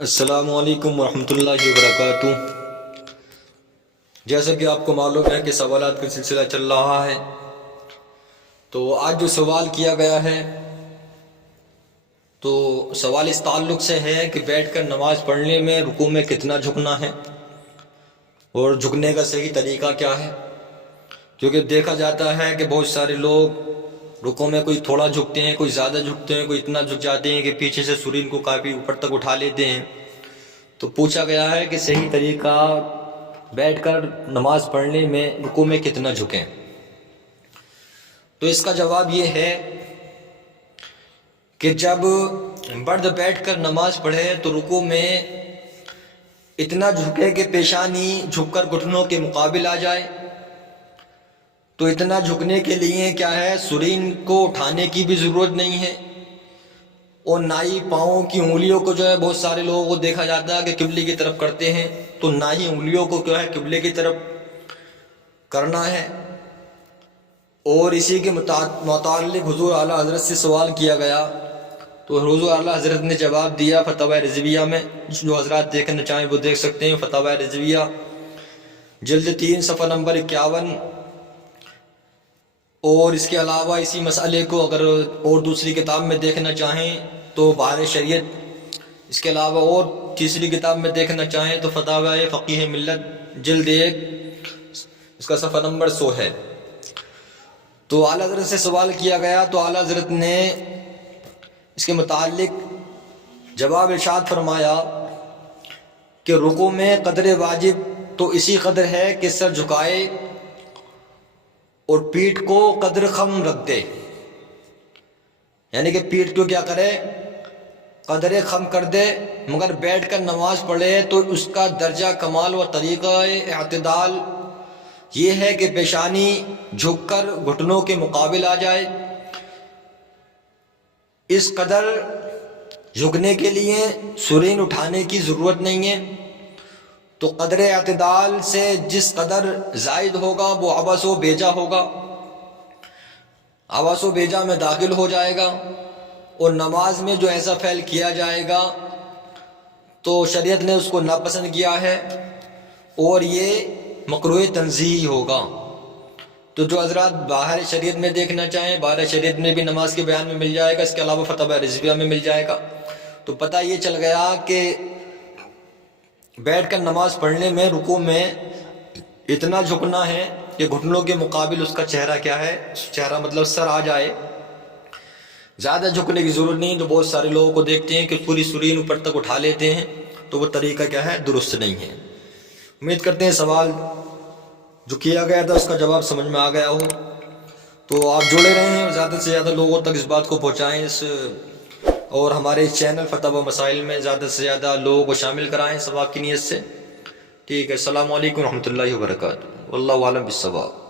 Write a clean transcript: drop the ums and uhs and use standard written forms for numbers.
السلام علیکم ورحمۃ اللہ وبرکاتہ۔ جیسا کہ آپ کو معلوم ہے کہ سوالات کا سلسلہ چل رہا ہے، تو آج جو سوال کیا گیا ہے تو سوال اس تعلق سے ہے کہ بیٹھ کر نماز پڑھنے میں رکوع میں کتنا جھکنا ہے اور جھکنے کا صحیح طریقہ کیا ہے، کیونکہ دیکھا جاتا ہے کہ بہت سارے لوگ رکوع میں کوئی تھوڑا جھکتے ہیں، کوئی زیادہ جھکتے ہیں، کوئی اتنا جھک جاتے ہیں کہ پیچھے سے سرین کو کافی اوپر تک اٹھا لیتے ہیں۔ تو پوچھا گیا ہے کہ صحیح طریقہ بیٹھ کر نماز پڑھنے میں رکوع میں کتنا جھکیں، تو اس کا جواب یہ ہے کہ جب مرد بیٹھ کر نماز پڑھے تو رکوع میں اتنا جھکے کہ پیشانی جھک کر گھٹنوں کے مقابل آ جائے۔ تو اتنا جھکنے کے لیے کیا ہے، سرین کو اٹھانے کی بھی ضرورت نہیں ہے، اور نہ ہی پاؤں کی انگلیوں کو جو ہے بہت سارے لوگوں کو دیکھا جاتا ہے کہ قبلے کی طرف کرتے ہیں، تو نہ ہی انگلیوں کو کیا ہے قبلے کی طرف کرنا ہے۔ اور اسی کے متعلق حضور اعلیٰ حضرت سے سوال کیا گیا تو حضور اعلیٰ حضرت نے جواب دیا فتاوی رضویہ میں، جو حضرات دیکھنا چاہیں وہ دیکھ سکتے ہیں، فتاوی رضویہ جلد 3 صفحہ نمبر 51۔ اور اس کے علاوہ اسی مسئلے کو اگر اور دوسری کتاب میں دیکھنا چاہیں تو بحر شریعت، اس کے علاوہ اور تیسری کتاب میں دیکھنا چاہیں تو فتاوی فقیہ ملت جلد 1، اس کا صفحہ نمبر 100 ہے۔ تو اعلیٰ حضرت سے سوال کیا گیا تو اعلیٰ حضرت نے اس کے متعلق جواب ارشاد فرمایا کہ رکوع میں قدر واجب تو اسی قدر ہے کہ سر جھکائے اور پیٹھ کو قدر خم رکھ دے، یعنی کہ پیٹھ کو کیا کرے، قدر خم کر دے، مگر بیٹھ کر نماز پڑھے تو اس کا درجہ کمال و طریقہ اعتدال یہ ہے کہ پیشانی جھک کر گھٹنوں کے مقابل آ جائے۔ اس قدر جھکنے کے لیے سرین اٹھانے کی ضرورت نہیں ہے، تو قدر اعتدال سے جس قدر زائد ہوگا وہ عبث و بیجا ہوگا، عبث و بیجا میں داخل ہو جائے گا، اور نماز میں جو ایسا فعل کیا جائے گا تو شریعت نے اس کو ناپسند کیا ہے اور یہ مکروہ تنزیہی ہوگا۔ تو جو حضرات باہر شریعت میں دیکھنا چاہیں، باہر شریعت میں بھی نماز کے بیان میں مل جائے گا، اس کے علاوہ فتاوی رضویہ میں مل جائے گا۔ تو پتہ یہ چل گیا کہ بیٹھ کر نماز پڑھنے میں رکوع میں اتنا جھکنا ہے کہ گھٹنوں کے مقابل اس کا چہرہ کیا ہے، چہرہ مطلب سر آ جائے، زیادہ جھکنے کی ضرورت نہیں۔ تو بہت سارے لوگوں کو دیکھتے ہیں کہ پوری سرین اوپر تک اٹھا لیتے ہیں، تو وہ طریقہ کیا ہے، درست نہیں ہے۔ امید کرتے ہیں سوال جو کیا گیا تھا اس کا جواب سمجھ میں آ گیا ہو، تو آپ جڑے رہیں اور زیادہ سے زیادہ لوگوں تک اس بات کو پہنچائیں، اور ہمارے اس چینل فتاوی مسائل میں زیادہ سے زیادہ لوگوں کو شامل کرائیں ثواب کی نیت سے۔ ٹھیک ہے، السلام علیکم ورحمۃ اللہ وبرکاتہ، واللہ اعلم بالصواب۔